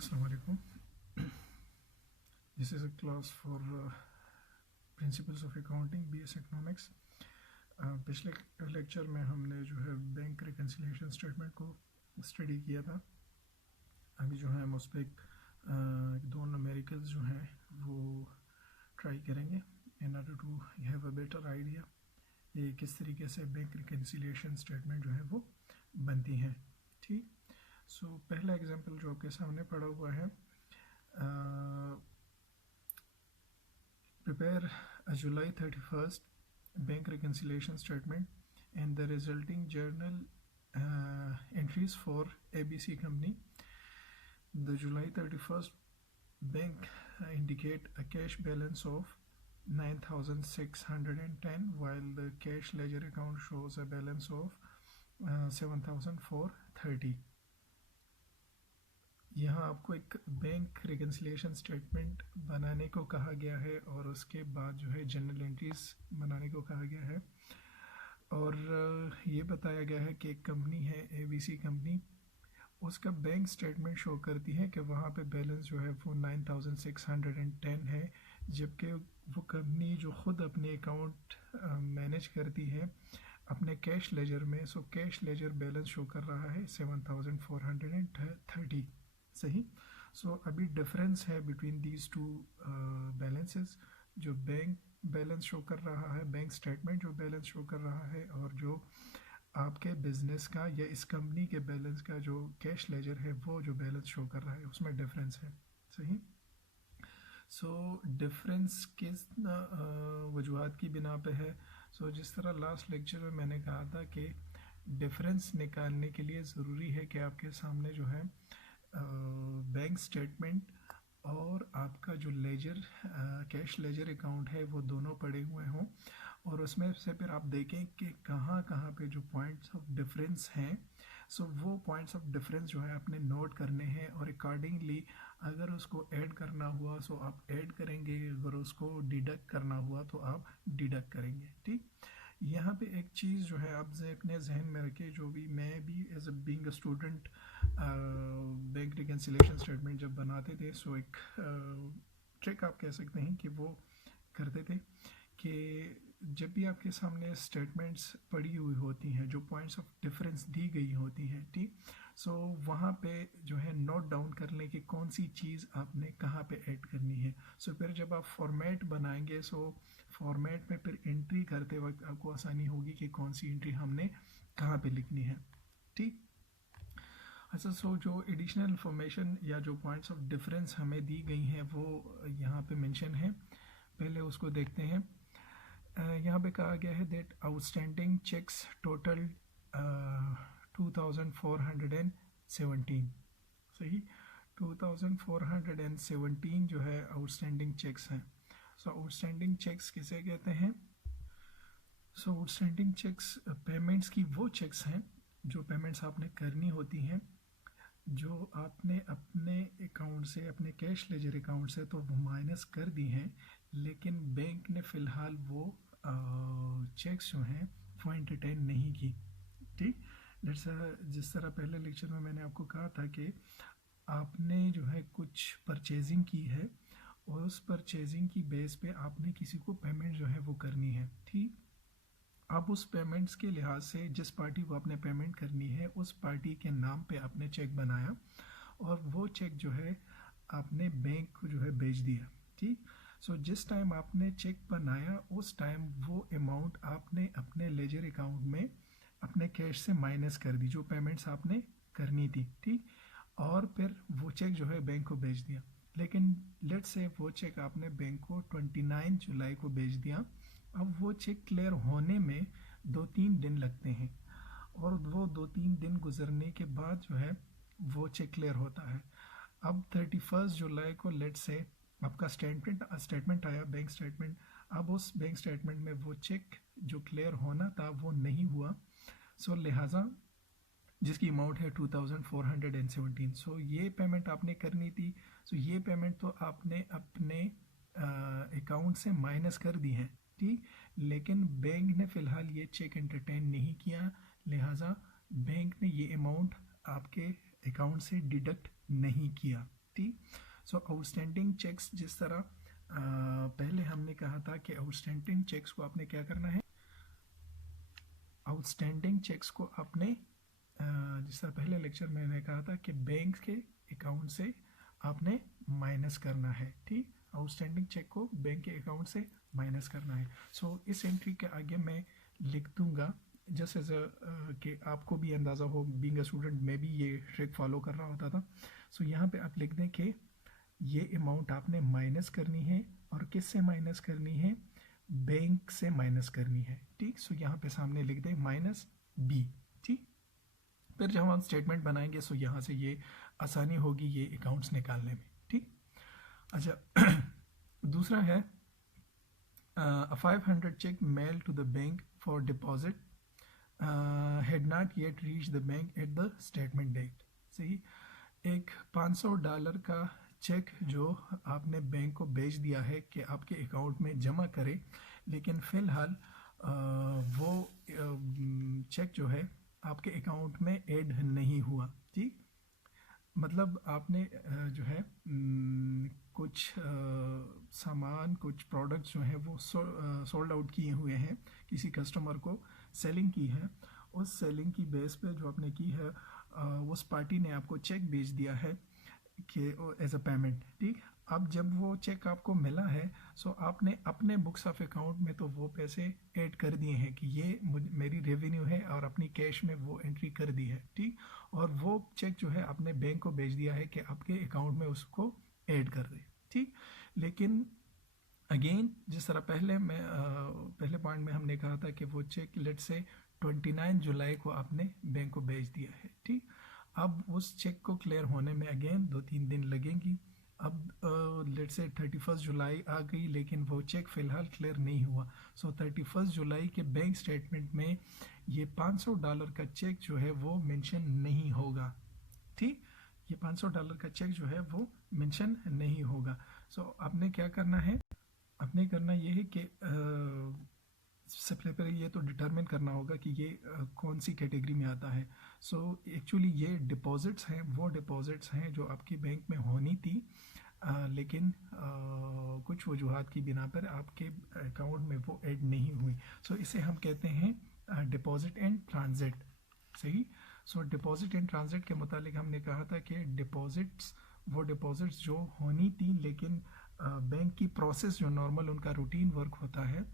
Assalamu alaikum. This is a class for Principles of Accounting, BS Economics. पिछले lecture में हमने जो है बैंक रिकन्सिलिएशन स्टेटमेंट को स्टडी किया था. अभी जो है हम उस पर दो न्यूमेरिकल्स जो हैं वो ट्राई करेंगे in order to have a better idea ये किस तरीके से बैंक रिकन्सिलिएशन स्टेटमेंट जो है वो बनती हैं. ठीक. सो पहला एग्जांपल जो आपके सामने पड़ा हुआ है, prepare a July 31st bank reconciliation statement and the resulting journal entries for ABC company. The July 31st bank indicate a cash balance of 9,610 while the cash ledger account shows a balance of 7,430. यहाँ आपको एक bank reconciliation statement बनाने को कहा गया है और उसके बाद जो है जनरल एंट्रीज बनाने को कहा गया है और ये बताया गया है कि एक कंपनी है ABC कंपनी, उसका बैंक स्टेटमेंट शो करती है कि वहाँ पे बैलेंस जो है वो 9,610 है, जबकि वो कंपनी जो ख़ुद अपने अकाउंट मैनेज करती है अपने कैश लेजर में, so cash ledger balance show कर रहा है 7,430. सही. सो अभी डिफरेंस है बिटवीन दीज टू बैलेंसेस, जो बैंक बैलेंस शो कर रहा है, बैंक स्टेटमेंट जो बैलेंस शो कर रहा है, और जो आपके बिजनेस का या इस कंपनी के बैलेंस का जो कैश लेजर है वो जो बैलेंस शो कर रहा है उसमें डिफरेंस है. सही. सो डिफरेंस किस वजूहात की बिना पे है. सो जिस तरह लास्ट लेक्चर में मैंने कहा था कि डिफरेंस निकालने के लिए ज़रूरी है कि आपके सामने जो है बैंक स्टेटमेंट और आपका जो लेजर कैश लेजर अकाउंट है वो दोनों पड़े हुए हों, और उसमें से फिर आप देखें कि कहाँ कहाँ पे जो पॉइंट्स ऑफ डिफरेंस हैं, सो वो पॉइंट्स ऑफ डिफरेंस जो है आपने नोट करने हैं और अकॉर्डिंगली अगर उसको ऐड करना हुआ सो आप ऐड करेंगे, अगर उसको डिडक्ट करना हुआ तो आप डिडक्ट करेंगे. ठीक. यहाँ पे एक चीज़ जो है आप अपने जहन में रखें, जो भी मैं भी as a being a student bank reconciliation statement जब बनाते थे, सो एक ट्रिक आप कह सकते हैं कि वो करते थे कि जब भी आपके सामने स्टेटमेंट्स पड़ी हुई होती हैं, जो पॉइंट्स ऑफ डिफरेंस दी गई होती हैं, ठीक, सो वहाँ पे जो है नोट डाउन कर लें कि कौन सी चीज़ आपने कहाँ पे ऐड करनी है. सो फिर जब आप फॉर्मेट बनाएंगे, सो फॉर्मेट में फिर एंट्री करते वक्त आपको आसानी होगी कि कौन सी एंट्री हमने कहाँ पे लिखनी है. ठीक. अच्छा. सो जो एडिशनल इंफॉर्मेशन या जो पॉइंट्स ऑफ डिफरेंस हमें दी गई हैं वो यहाँ पे मेंशन है. पहले उसको देखते हैं. यहाँ पे कहा गया है दैट आउटस्टैंडिंग चेक्स टोटल 2,417. सही. 2,417 जो है आउटस्टैंडिंग चेक्स हैं. सो आउटस्टैंडिंग चेक्स किसे कहते हैं. सो आउटस्टैंडिंग चेक्स पेमेंट्स की वो चेक्स हैं जो पेमेंट्स आपने करनी होती हैं, जो आपने अपने अकाउंट से, अपने कैश लेजर अकाउंट से तो वो माइनस कर दी हैं, लेकिन बैंक ने फ़िलहाल वो चेक्स जो हैं वो एंटरटेन नहीं की. ठीक. जिस तरह पहले लेक्चर में मैंने आपको कहा था कि आपने जो है कुछ परचेजिंग की है और उस परचेजिंग की बेस पे आपने किसी को पेमेंट जो है वो करनी है. ठीक. अब उस पेमेंट्स के लिहाज से जिस पार्टी को आपने पेमेंट करनी है उस पार्टी के नाम पे आपने चेक बनाया और वो चेक जो है आपने बैंक को जो है भेज दिया. ठीक. सो जिस टाइम आपने चेक बनाया उस टाइम वो अमाउंट आपने अपने लेजर अकाउंट में अपने कैश से माइनस कर दी, जो पेमेंट्स आपने करनी थी. ठीक. और फिर वो चेक जो है बैंक को भेज दिया. लेकिन लेट्स से वो चेक आपने बैंक को 29 जुलाई को भेज दिया. अब वो चेक क्लियर होने में 2-3 दिन लगते हैं और वो 2-3 दिन गुजरने के बाद जो है वो चेक क्लियर होता है. अब 31 जुलाई को लेट्स से आपका स्टेटमेंट आया, बैंक स्टेटमेंट. अब उस बैंक स्टेटमेंट में वो चेक जो क्लियर होना था वो नहीं हुआ. सो लिहाजा जिसकी अमाउंट है 2,417, सो ये पेमेंट आपने करनी थी. सो ये पेमेंट तो आपने अपने अकाउंट से माइनस कर दी है. ठीक. लेकिन बैंक ने फ़िलहाल ये चेक एंटरटेन नहीं किया, लिहाजा बैंक ने ये अमाउंट आपके अकाउंट से डिडक्ट नहीं किया. ठीक। सो आउटस्टैंडिंग चेक्स, जिस तरह पहले हमने कहा था कि आउटस्टैंडिंग चेक्स को आपने क्या करना है, आउटस्टैंडिंग चेक्स को आपने जिस तरह पहले लेक्चर में मैंने कहा था कि बैंक के अकाउंट से आपने माइनस करना है, ठीक। आउटस्टैंडिंग चेक को बैंक के अकाउंट से माइनस करना है। सो इस एंट्री के आगे मैं लिख दूंगा जस्ट एज कि आपको भी अंदाज़ा हो, बीइंग अ स्टूडेंट मैं भी ये ट्रिक फॉलो कर रहा होता था। सो यहाँ पे आप लिख दें कि ये अमाउंट आपने माइनस करनी है, और किससे माइनस करनी है, बैंक से माइनस करनी है, ठीक। सो यहाँ पे सामने लिख दें माइनस बी, ठीक। फिर जब हम स्टेटमेंट बनाएंगे सो यहाँ से ये आसानी होगी ये अकाउंट्स निकालने में, ठीक। अच्छा दूसरा है 500 cheque mail to the bank for deposit had not yet reach the bank at the statement date. सही, एक $500 का चेक जो आपने बैंक को भेज दिया है कि आपके अकाउंट में जमा करें, लेकिन फ़िलहाल वो चेक जो है आपके अकाउंट में ऐड नहीं हुआ, ठीक। मतलब आपने जो है कुछ सामान, कुछ प्रोडक्ट्स जो हैं वो सोल्ड आउट किए हुए हैं, किसी कस्टमर को सेलिंग की है, उस सेलिंग की बेस पे जो आपने की है उस पार्टी ने आपको चेक भेज दिया है कि एज अ पेमेंट, ठीक। अब जब वो चेक आपको मिला है सो आपने अपने बुक्स ऑफ अकाउंट में तो वो पैसे ऐड कर दिए हैं कि ये मेरी रेवेन्यू है, और अपनी कैश में वो एंट्री कर दी है, ठीक। और वो चेक जो है आपने बैंक को भेज दिया है कि आपके अकाउंट में उसको ऐड कर दे, ठीक। लेकिन अगेन जिस तरह पहले पॉइंट में हमने कहा था कि वो चेक लेट से 29 जुलाई को आपने बैंक को भेज दिया है, ठीक। अब उस चेक को क्लियर होने में अगेन 2-3 दिन लगेंगी। अब लेट से 31 जुलाई आ गई, लेकिन वो चेक फ़िलहाल क्लियर नहीं हुआ। सो 31 जुलाई के बैंक स्टेटमेंट में ये $500 का चेक जो है वो मेंशन नहीं होगा, ठीक। ये $500 का चेक जो है वो मेंशन नहीं होगा। सो आपने क्या करना है, आपने करना ये है कि सबसे पहले ये तो डिटरमिन करना होगा कि ये कौन सी कैटेगरी में आता है। सो एक्चुअली ये डिपॉजिट्स हैं, वो डिपॉजिट्स हैं जो आपकी बैंक में होनी थी, लेकिन कुछ वजूहात की बिना पर आपके अकाउंट में वो ऐड नहीं हुई। सो इसे हम कहते हैं डिपॉजिट एंड ट्रांजिट, सही। सो डिपॉजिट एंड ट्रांजिट के मुतालिक हमने कहा था कि डिपॉजिट्स वो डिपॉजिट्स जो होनी थी, लेकिन बैंक की प्रोसेस जो नॉर्मल उनका रूटीन वर्क होता है,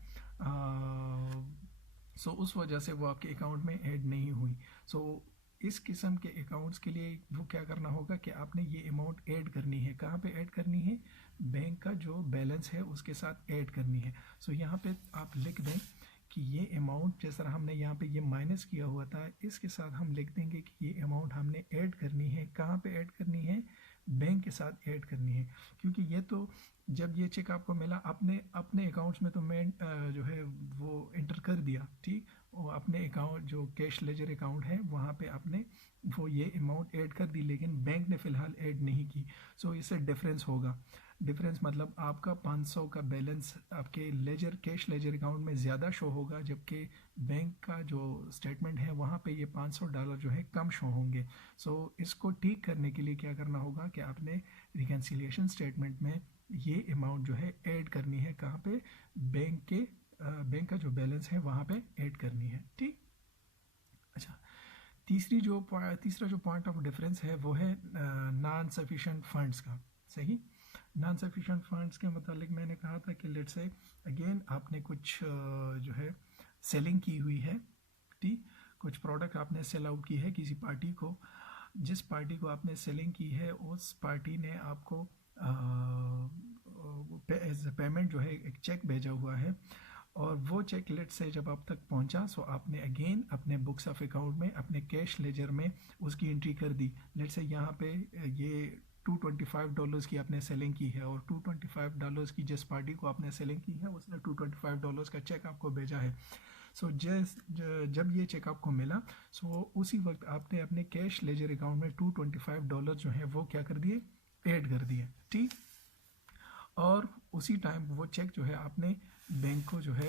सो उस वजह से वो आपके अकाउंट में ऐड नहीं हुई। सो इस किस्म के अकाउंट्स के लिए वो क्या करना होगा कि आपने ये अमाउंट ऐड करनी है। कहाँ पे ऐड करनी है, बैंक का जो बैलेंस है उसके साथ ऐड करनी है। सो यहाँ पे आप लिख दें कि ये अमाउंट, जिस तरह हमने यहाँ पे ये माइनस किया हुआ था, इसके साथ हम लिख देंगे कि ये अमाउंट हमने ऐड करनी है। कहाँ पे ऐड करनी है, बैंक के साथ ऐड करनी है, क्योंकि ये तो जब ये चेक आपको मिला आपने अपने अकाउंट्स में तो मैं जो है वो इंटर कर दिया, ठीक। वो अपने अकाउंट जो कैश लेजर अकाउंट है वहाँ पे आपने वो ये अमाउंट ऐड कर दी, लेकिन बैंक ने फ़िलहाल ऐड नहीं की। सो इससे डिफरेंस होगा। डिफरेंस मतलब आपका 500 का बैलेंस आपके लेजर कैश लेजर अकाउंट में ज़्यादा शो होगा, जबकि बैंक का जो स्टेटमेंट है वहाँ पे ये $500 जो है कम शो होंगे। सो इसको ठीक करने के लिए क्या करना होगा कि आपने रिकन्सिलिएशन स्टेटमेंट में ये अमाउंट जो है ऐड करनी है। कहाँ पे, बैंक का जो बैलेंस है वहाँ पे ऐड करनी है, ठीक। अच्छा, तीसरा जो पॉइंट ऑफ डिफरेंस है वो है नॉन सफिशिएंट फंड्स का, सही। नॉन सफिशिएंट फंड्स के मुतालिक मैंने कहा था कि लेट्स से अगेन आपने कुछ जो है सेलिंग की हुई है, ठीक। कुछ प्रोडक्ट आपने सेल आउट की है किसी पार्टी को। जिस पार्टी को आपने सेलिंग की है उस पार्टी ने आपको एज पेमेंट जो है एक चेक भेजा हुआ है, और वो चेक लेट से जब आप तक पहुंचा सो आपने अगेन अपने बुक्स ऑफ अकाउंट में अपने कैश लेजर में उसकी एंट्री कर दी। लेट से यहाँ पे ये $225 की आपने सेलिंग की है, और $225 की जिस पार्टी को आपने सेलिंग की है उसने $225 का चेक आपको भेजा है। सो जब ये चेक आपको मिला सो उसी वक्त आपने अपने कैश लेजर अकाउंट में $225 जो है वो क्या कर दिए, ऐड कर दिए, ठीक। और उसी टाइम वो चेक जो है आपने बैंक को जो है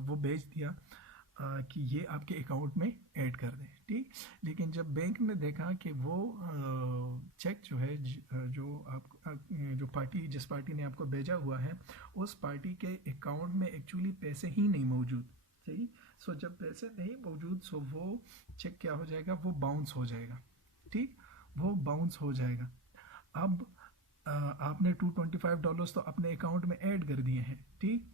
वो भेज दिया। कि ये आपके अकाउंट में ऐड कर दें, ठीक। लेकिन जब बैंक ने देखा कि वो चेक जो है जो जो पार्टी जिस पार्टी ने आपको भेजा हुआ है उस पार्टी के अकाउंट में एक्चुअली पैसे ही नहीं मौजूद, सही। सो जब पैसे नहीं मौजूद सो वो चेक क्या हो जाएगा, वो बाउंस हो जाएगा, ठीक। वो बाउंस हो जाएगा। अब आपने $225 तो अपने अकाउंट में ऐड कर दिए हैं, ठीक।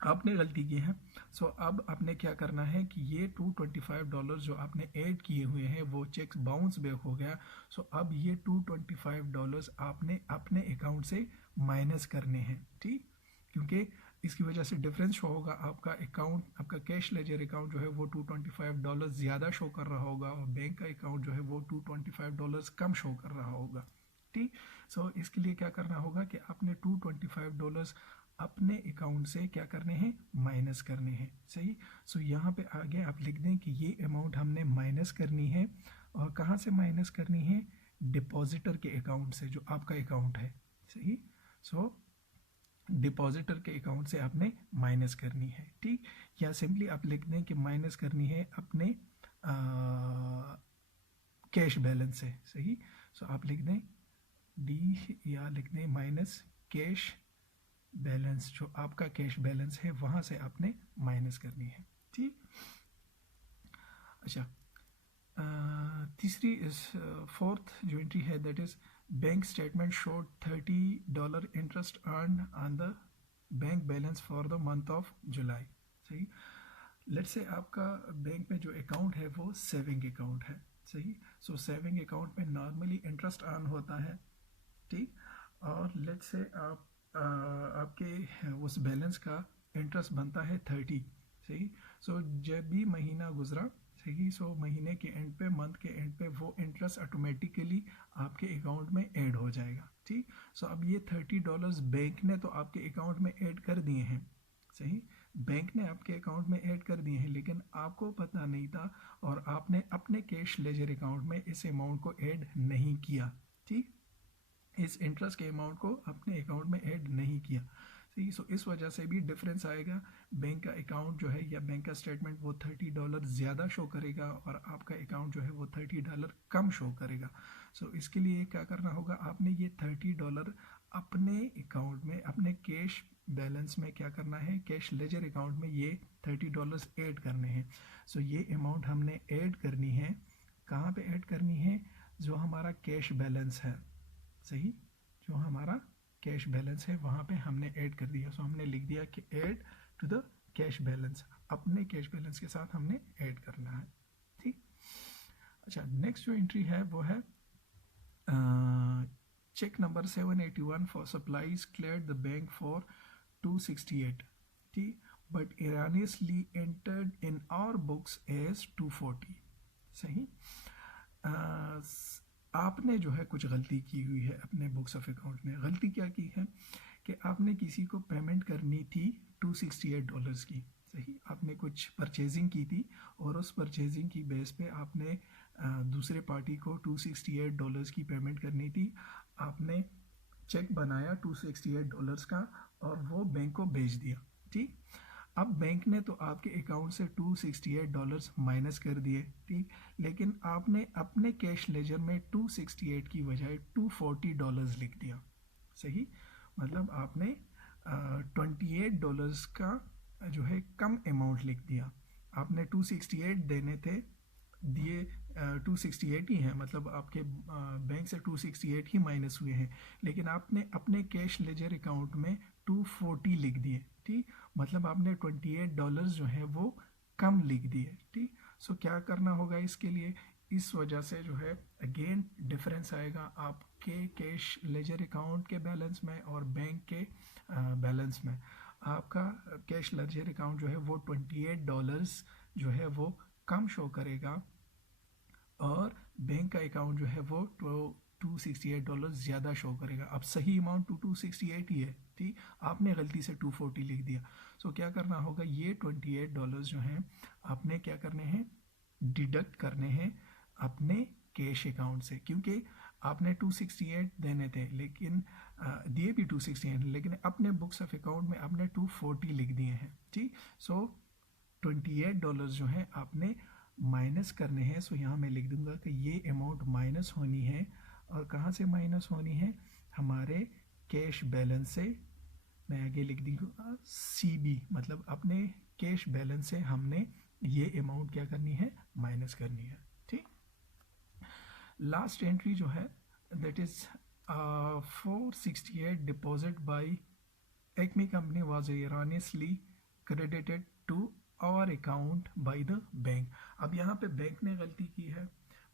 आपने गलती की है। सो अब आपने क्या करना है कि ये $225 जो आपने ऐड किए हुए हैं वो चेक बाउंस बैक हो गया। सो अब ये $225 आपने अपने अकाउंट से माइनस करने हैं, ठीक। क्योंकि इसकी वजह से डिफरेंस शो होगा, आपका अकाउंट, आपका कैश लेजर अकाउंट जो है वो $225 ज़्यादा शो कर रहा होगा और बैंक का अकाउंट जो है वो $225 कम शो कर रहा होगा, ठीक। सो इसके लिए क्या करना होगा कि आपने $225 अपने अकाउंट से क्या करने हैं, माइनस करने हैं, सही। सो यहाँ पे आगे आप लिख दें कि ये अमाउंट हमने माइनस करनी है और कहाँ से माइनस करनी है, डिपॉजिटर के अकाउंट से जो आपका अकाउंट है, सही। सो डिपॉजिटर के अकाउंट से आपने माइनस करनी है, ठीक। या सिंपली आप लिख दें कि माइनस करनी है अपने कैश बैलेंस से, सही। सो आप लिख दें डी या लिख दें माइनस कैश बैलेंस, जो आपका कैश बैलेंस है वहाँ से आपने माइनस करनी है, ठीक। अच्छा, तीसरी इस फोर्थ जो एंट्री है that is bank statement showed $30 interest earn on the bank balance for the month of July, सही। लेट्स से आपका बैंक में जो अकाउंट है वो सेविंग अकाउंट है, सही। सो सेविंग अकाउंट में नॉर्मली इंटरेस्ट अर्न होता है, ठीक। और लेट्स से आप आपके उस बैलेंस का इंटरेस्ट बनता है 30, सही। सो जब भी महीना गुजरा, सही, सो महीने के एंड पे, मंथ के एंड पे वो इंटरेस्ट ऑटोमेटिकली आपके अकाउंट में ऐड हो जाएगा, ठीक। सो अब ये $30 बैंक ने तो आपके अकाउंट में ऐड कर दिए हैं, सही। बैंक ने आपके अकाउंट में ऐड कर दिए हैं लेकिन आपको पता नहीं था और आपने अपने कैश लेजर अकाउंट में इस अमाउंट को ऐड नहीं किया, ठीक। इस इंटरेस्ट के अमाउंट को अपने अकाउंट में ऐड नहीं किया, सही। सो इस वजह से भी डिफरेंस आएगा, बैंक का अकाउंट जो है या बैंक का स्टेटमेंट वो $30 ज़्यादा शो करेगा और आपका अकाउंट जो है वो $30 कम शो करेगा। सो इसके लिए क्या करना होगा, आपने ये $30 अपने अकाउंट में, अपने कैश बैलेंस में क्या करना है, कैश लेजर अकाउंट में ये $30 ऐड करने हैं। सो ये अमाउंट हमने ऐड करनी है, कहाँ पे ऐड करनी है, जो हमारा कैश बैलेंस है, सही। जो हमारा कैश बैलेंस है वहाँ पे हमने ऐड कर दिया। सो हमने लिख दिया कि add to the cash balance, अपने कैश बैलेंस के साथ हमने ऐड करना है, ठीक। अच्छा, नेक्स्ट जो एंट्री है वो है cheque number 781 for supplies cleared the bank for 268, ठीक, but erroneously entered in our books as 240, सही। आपने जो है कुछ गलती की हुई है अपने बुक्स ऑफ अकाउंट में। गलती क्या की है कि आपने किसी को पेमेंट करनी थी $268 की, सही। आपने कुछ परचेजिंग की थी और उस परचेजिंग की बेस पे आपने दूसरे पार्टी को $268 की पेमेंट करनी थी। आपने चेक बनाया $268 का और वो बैंक को भेज दिया, ठीक। अब बैंक ने तो आपके अकाउंट से $268 माइनस कर दिए, ठीक। लेकिन आपने अपने कैश लेजर में 268 की बजाय $240 लिख दिया, सही। मतलब आपने $28 का जो है कम अमाउंट लिख दिया। आपने 268 देने थे, दिए 268 ही हैं, मतलब आपके बैंक से 268 ही माइनस हुए हैं, लेकिन आपने अपने कैश लेजर अकाउंट में 240 लिख दिए, ठीक। मतलब आपने $28 जो है वो कम लिख दिए, ठीक। सो क्या करना होगा इसके लिए, इस वजह से जो है अगेन डिफरेंस आएगा आपके कैश लेजर अकाउंट के बैलेंस में और बैंक के बैलेंस में। आपका कैश लेजर अकाउंट जो है वो $28 जो है वो कम शो करेगा और बैंक का अकाउंट जो है वो $268 ज़्यादा शो करेगा। अब सही अमाउंट 268 ही है, ठीक। आपने गलती से 240 लिख दिया। सो क्या करना होगा, ये $28 जो हैं आपने क्या करने हैं, डिडक्ट करने हैं अपने कैश अकाउंट से, क्योंकि आपने 268 देने थे लेकिन दिए भी 268 लेकिन अपने बुक्स ऑफ अकाउंट में आपने 240 लिख दिए हैं, ठीक। सो $28 जो है आपने माइनस करने हैं। सो यहाँ मैं लिख दूंगा कि ये अमाउंट माइनस होनी है, और कहाँ से माइनस होनी है, हमारे कैश बैलेंस से। मैं आगे लिख दूंगा CB, मतलब अपने कैश बैलेंस से हमने ये अमाउंट क्या करनी है, माइनस करनी है। ठीक, लास्ट एंट्री जो है that is 468 deposit by Acme company was erroneously credited to our account by the bank। अब यहाँ पे बैंक ने गलती की है।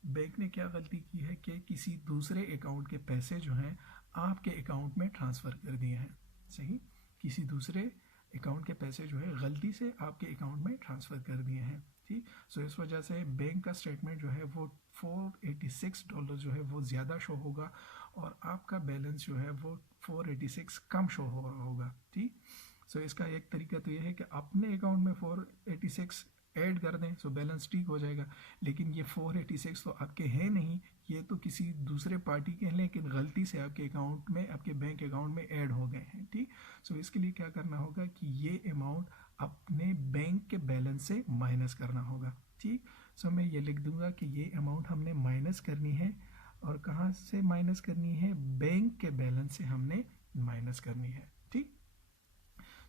बैंक ने क्या गलती की है कि किसी दूसरे अकाउंट के पैसे जो हैं आपके अकाउंट में ट्रांसफ़र कर दिए हैं। सही, किसी दूसरे अकाउंट के पैसे जो है गलती से आपके अकाउंट में ट्रांसफ़र कर दिए हैं। ठीक, सो इस वजह से बैंक का स्टेटमेंट जो है वो $486 जो है वो ज़्यादा शो होगा, और आपका बैलेंस जो है वो 486 कम शो हो रहा होगा। ठीक, सो इसका एक तरीका तो ये है कि अपने अकाउंट में 486 ऐड कर दें, सो बैलेंस ठीक हो जाएगा। लेकिन ये 486 तो आपके हैं नहीं, ये तो किसी दूसरे पार्टी के हैं, लेकिन गलती से आपके अकाउंट में, आपके बैंक अकाउंट में ऐड हो गए हैं। ठीक, सो इसके लिए क्या करना होगा कि ये अमाउंट अपने बैंक के बैलेंस से माइनस करना होगा। ठीक, सो मैं ये लिख दूंगा कि ये अमाउंट हमने माइनस करनी है, और कहाँ से माइनस करनी है, बैंक के बैलेंस से हमने माइनस करनी है। ठीक,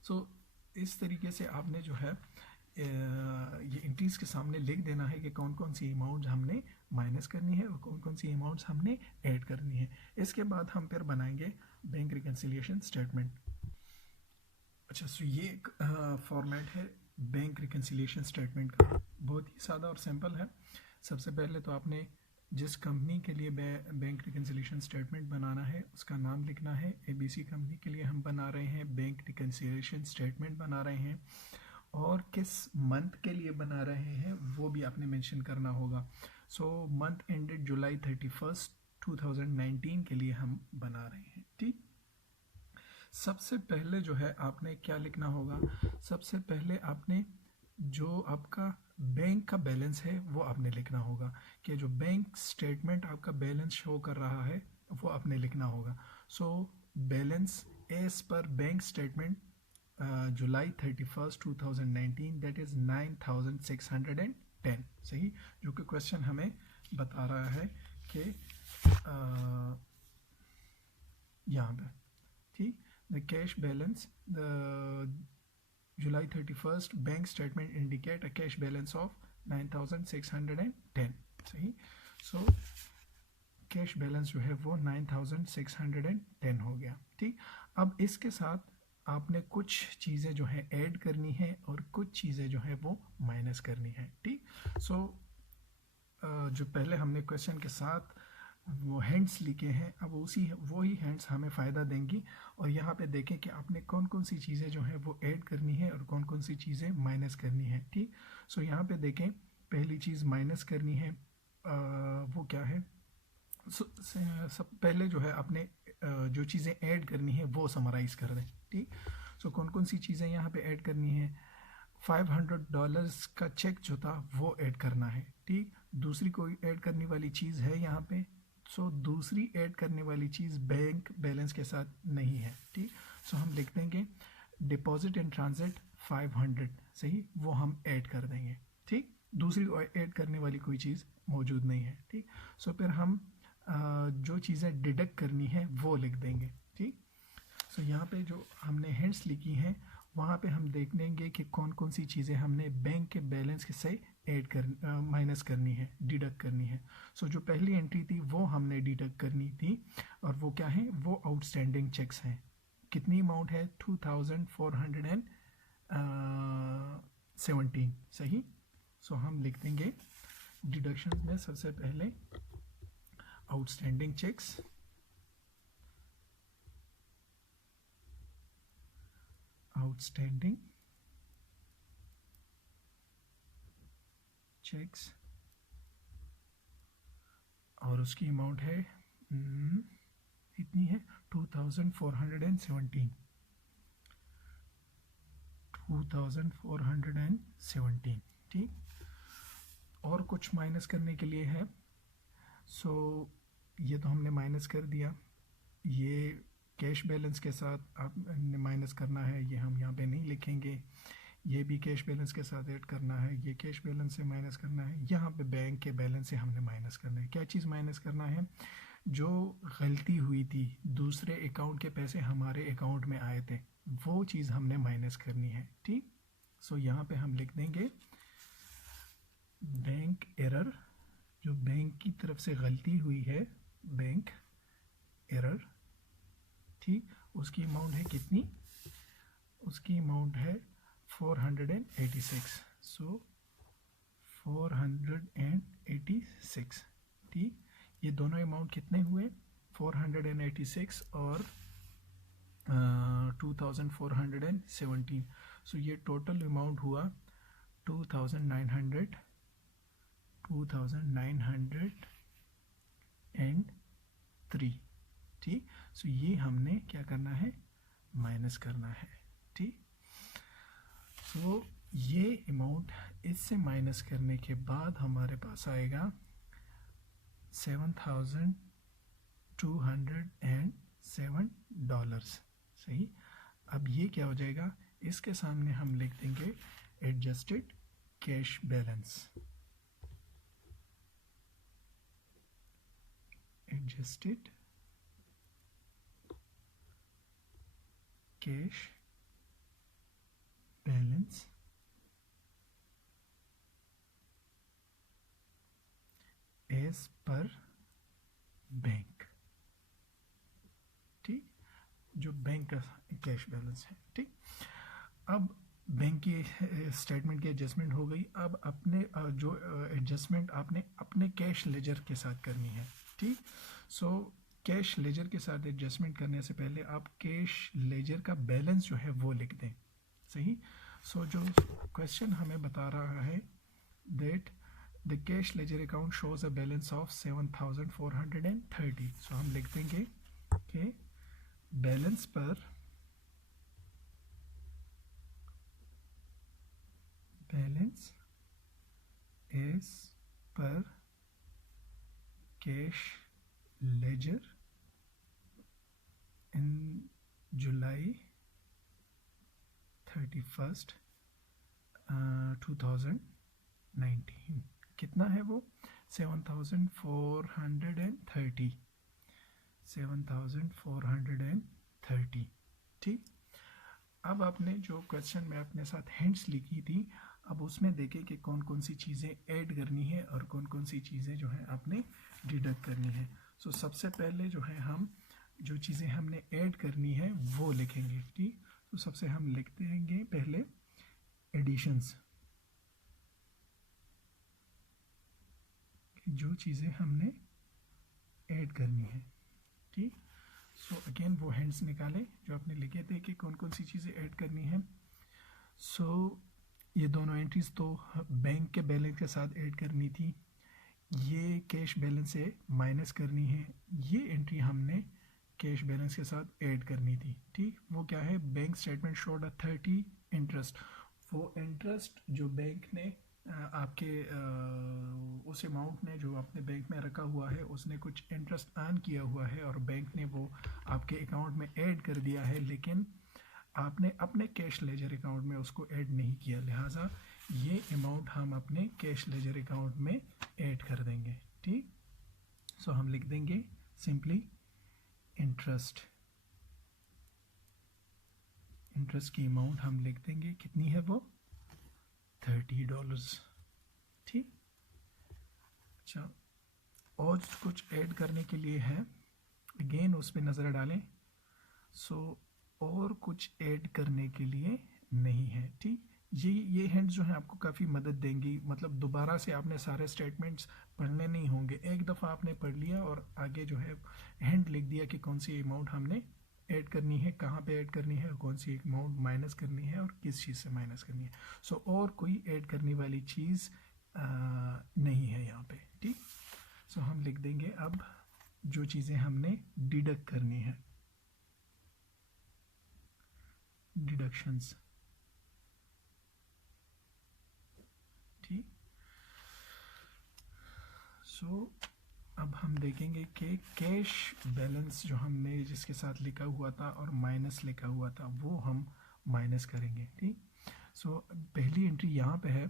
सो इस तरीके से आपने जो है ये एंट्रीज के सामने लिख देना है कि कौन कौन सी अमाउंट हमने माइनस करनी है और कौन कौन सी अमाउंट्स हमने ऐड करनी है। इसके बाद हम फिर बनाएंगे बैंक रिकन्सिलिएशन स्टेटमेंट। अच्छा, सो ये एक फॉर्मेट है बैंक रिकन्सिलिएशन स्टेटमेंट का, बहुत ही सादा और सिंपल है। सबसे पहले तो आपने जिस कंपनी के लिए बैंक रिकन्सिलिएशन स्टेटमेंट बनाना है उसका नाम लिखना है। ABC कंपनी के लिए हम बना रहे हैं बैंक रिकन्सिलिएशन स्टेटमेंट बना रहे हैं, और किस मंथ के लिए बना रहे हैं वो भी आपने मेंशन करना होगा। सो मंथ एंडेड जुलाई 31, 2019 के लिए हम बना रहे हैं। ठीक, सबसे पहले जो है आपने क्या लिखना होगा, सबसे पहले आपने जो आपका बैंक का बैलेंस है वो आपने लिखना होगा, कि जो बैंक स्टेटमेंट आपका बैलेंस शो कर रहा है वो आपने लिखना होगा। So balance as per bank statement July 31, 2019 that is 9610। सही, जो कि क्वेश्चन हमें बता रहा है कि यहाँ पे। ठीक, the cash balance, the July 31st bank statement indicate a cash balance of 9610। सही, सो कैश बैलेंस जो है वो 9610 हो गया। ठीक, अब इसके साथ आपने कुछ चीज़ें जो है ऐड करनी है और कुछ चीज़ें जो है वो माइनस करनी है। ठीक, सो जो पहले हमने क्वेश्चन के साथ वो हैंड्स लिखे हैं, अब वो ही हैंड्स हमें फ़ायदा देंगी। और यहाँ पे देखें कि आपने कौन कौन सी चीज़ें जो है वो ऐड करनी है और कौन कौन सी चीज़ें माइनस करनी है। ठीक, सो यहाँ पे देखें पहली चीज़ माइनस करनी है, वो क्या है, सब पहले जो है आपने जो चीज़ें ऐड करनी है वो समराइज़ कर दें। ठीक, सो कौन कौन सी चीज़ें यहाँ पे ऐड करनी है, $500 का चेक जो था वो ऐड करना है। ठीक, दूसरी कोई ऐड करने वाली चीज़ है यहाँ पे, सो दूसरी ऐड करने वाली चीज़ बैंक बैलेंस के साथ नहीं है। ठीक, सो हम लिख देंगे डिपॉजिट इन ट्रांजिट 500। सही, वो हम ऐड कर देंगे। ठीक, दूसरी ऐड करने वाली कोई चीज़ मौजूद नहीं है। ठीक, सो फिर हम जो चीज़ें डिडक्ट करनी है वो लिख देंगे। ठीक, सो यहाँ पे जो हमने हिंट्स लिखी हैं वहाँ पे हम देख लेंगे कि कौन कौन सी चीज़ें हमने बैंक के बैलेंस के से ऐड कर माइनस करनी है, डिडक्ट करनी है। सो जो पहली एंट्री थी वो हमने डिडक्ट करनी थी, और वो क्या है, वो आउटस्टैंडिंग चेक्स हैं। कितनी अमाउंट है, 2417। सही, सो हम लिख देंगे डिडक्शन में सबसे पहले आउटस्टैंडिंग चेक्स, आउटस्टैंडिंग चेक्स, और उसकी अमाउंट है इतनी है 2417। 2417। ठीक, और कुछ माइनस करने के लिए है। सो ये तो हमने माइनस कर दिया, ये कैश बैलेंस के साथ आपने माइनस करना है, ये हम यहाँ पे नहीं लिखेंगे। ये भी कैश बैलेंस के साथ ऐड करना है, ये कैश बैलेंस से माइनस करना है, यहाँ पे बैंक के बैलेंस से हमने माइनस करना है। क्या चीज़ माइनस करना है? जो गलती हुई थी, दूसरे अकाउंट के पैसे हमारे अकाउंट में आए थे, वो चीज़ हमने माइनस करनी है। ठीक, सो यहाँ पे हम लिख देंगे बैंक एरर, जो बैंक की तरफ से गलती हुई है, बैंक एरर। ठीक, उसकी अमाउंट है कितनी? उसकी अमाउंट है 486। सो 486। ठीक, ये दोनों अमाउंट कितने हुए? 486 और 2417। सो ये टोटल अमाउंट हुआ 2903। ठीक, सो ये हमने क्या करना है? माइनस करना है। ठीक, सो ये अमाउंट इससे माइनस करने के बाद हमारे पास आएगा $7,207। सही, अब ये क्या हो जाएगा? इसके सामने हम लिख देंगे adjusted cash balance. Adjusted cash balance as per bank. ठीक, जो बैंक का कैश बैलेंस है। ठीक, अब बैंक की स्टेटमेंट की एडजस्टमेंट हो गई। अब अपने जो एडजस्टमेंट आपने अपने कैश लेजर के साथ करनी है। ठीक, सो कैश लेजर के साथ एडजस्टमेंट करने से पहले आप कैश लेजर का बैलेंस जो है वो लिख दें। सही, सो जो क्वेश्चन हमें बता रहा है that the cash ledger account shows a balance of 7,430। So हम लिख देंगे कि बैलेंस पर balance as per cash ledger in July 31st 2019 कितना है वो? 7,430। 7,430। ठीक, अब आपने जो क्वेश्चन में अपने साथ हिंट्स लिखी थी, अब उसमें देखें कि कौन कौन सी चीज़ें ऐड करनी है और कौन कौन सी चीज़ें जो है आपने डिडक्ट करनी है। सो सबसे पहले जो है हम जो चीज़ें हमने ऐड करनी है वो लिखेंगे। ठीक, तो सबसे हम लिख देंगे पहले एडिशंस, जो चीज़ें हमने ऐड करनी है। ठीक, सो अगेन वो हैंड्स निकाले जो आपने लिखे थे कि कौन कौन सी चीज़ें ऐड करनी है। सो ये दोनों एंट्रीज तो बैंक के बैलेंस के साथ ऐड करनी थी, ये कैश बैलेंस से माइनस करनी है, ये एंट्री हमने कैश बैलेंस के साथ ऐड करनी थी। ठीक, वो क्या है? Bank statement showed 30 interest. वो इंटरेस्ट जो बैंक ने आपके उस अमाउंट ने जो आपने बैंक में रखा हुआ है, उसने कुछ इंटरेस्ट अर्न किया हुआ है और बैंक ने वो आपके अकाउंट में ऐड कर दिया है, लेकिन आपने अपने कैश लेजर अकाउंट में उसको ऐड नहीं किया, लिहाजा ये अमाउंट हम अपने कैश लेजर अकाउंट में ऐड कर देंगे। ठीक, सो हम लिख देंगे सिंपली इंटरेस्ट। इंटरेस्ट की अमाउंट हम लिख देंगे, कितनी है वो? $30। ठीक, अच्छा, और कुछ ऐड करने के लिए है, अगेन उस पर नज़र डालें। सो और कुछ ऐड करने के लिए नहीं है। ठीक, ये हैंड्स जो है आपको काफ़ी मदद देंगी, मतलब दोबारा से आपने सारे स्टेटमेंट्स पढ़ने नहीं होंगे, एक दफ़ा आपने पढ़ लिया और आगे जो है हैंड लिख दिया कि कौन सी अमाउंट हमने ऐड करनी है, कहाँ पे ऐड करनी है, कौन सी अमाउंट माइनस करनी है और किस चीज़ से माइनस करनी है। सो और कोई ऐड करने वाली चीज़ नहीं है यहाँ पे। ठीक, सो हम लिख देंगे अब जो चीज़ें हमने डिडक्ट करनी है, डिडक्शंस। ठीक, सो अब हम देखेंगे कि कैश बैलेंस जो हमने जिसके साथ लिखा हुआ था और माइनस लिखा हुआ था वो हम माइनस करेंगे। ठीक, सो पहली एंट्री यहाँ पे है,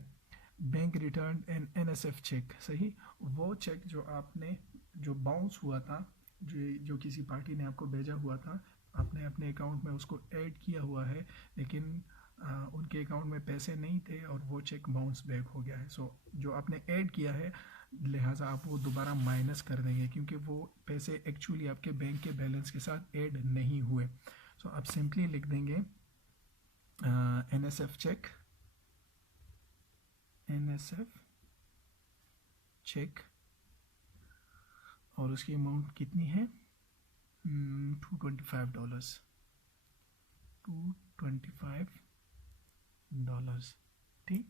bank return an NSF cheque, सही। वो चेक जो आपने जो बाउंस हुआ था, जो किसी पार्टी ने आपको भेजा हुआ था, आपने अपने अकाउंट में उसको ऐड किया हुआ है, लेकिन उनके अकाउंट में पैसे नहीं थे और वो चेक बाउंस बैक हो गया है। सो जो आपने ऐड किया है, लिहाजा आप वो दोबारा माइनस कर देंगे, क्योंकि वो पैसे एक्चुअली आपके बैंक के बैलेंस के साथ ऐड नहीं हुए। सो आप सिंपली लिख देंगे NSF चेक, NSF चेक, और उसकी अमाउंट कितनी है, $225, $225, ठीक।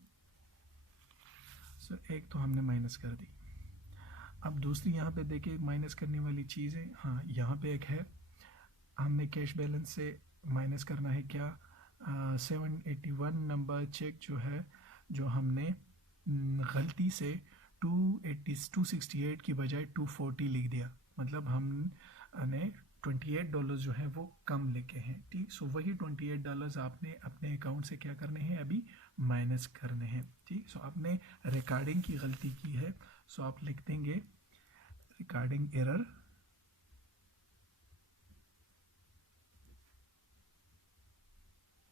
सो एक तो हमने माइनस कर दी। अब दूसरी यहाँ पे देखिए माइनस करने वाली चीज़ है, हाँ यहाँ पे एक है, हमने कैश बैलेंस से माइनस करना है क्या, 781 नंबर चेक जो है, जो हमने गलती से 268 की बजाय 240 लिख दिया, मतलब हमने $28 जो है वो कम लिखे हैं, ठीक। सो वही $28 आपने अपने अकाउंट से क्या करने हैं, अभी माइनस करने हैं, ठीक। सो आपने रिकॉर्डिंग की गलती की है, सो आप लिख देंगे रिकॉर्डिंग एरर,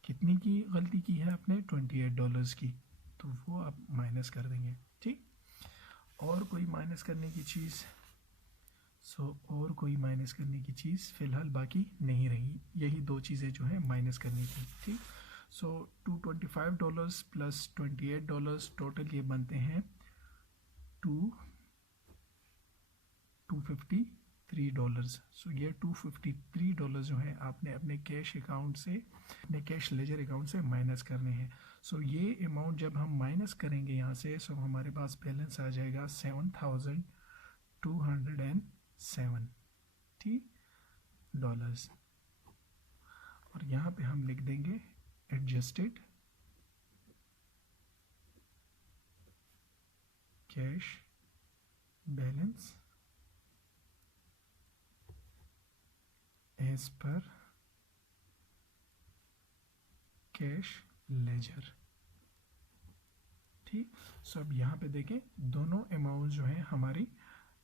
कितनी की गलती की है आपने, $28 की, तो वो आप माइनस कर देंगे, ठीक। और कोई माइनस करने की चीज़, और कोई माइनस करने की चीज़ फ़िलहाल बाकी नहीं रही, यही दो चीज़ें जो है माइनस करनी थी, ठीक। सो $225 प्लस $28 टोटल ये बनते हैं $253। सो ये $253 जो है आपने अपने कैश अकाउंट से, अपने कैश लेजर अकाउंट से माइनस करने हैं। सो ये अमाउंट जब हम माइनस करेंगे यहाँ से, सो हमारे पास बैलेंस आ जाएगा $7,207, ठीक, डॉलर्स। और यहाँ पे हम लिख देंगे adjusted cash balance as per cash ledger, ठीक। सो अब यहाँ पे देखें दोनों अमाउंट जो है हमारी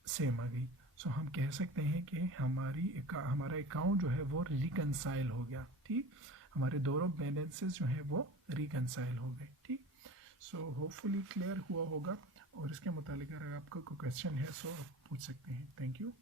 सेम आ गई। सो हम कह सकते हैं कि हमारा अकाउंट जो है वो रिकनसाइल हो गया, ठीक। हमारे दोनों बैलेंसेस जो है वो रिकनसाइल हो गए, ठीक। सो होपफुली क्लियर हुआ होगा, और इसके मुतालिक अगर आपका कोई क्वेश्चन है सो आप पूछ सकते हैं। Thank you.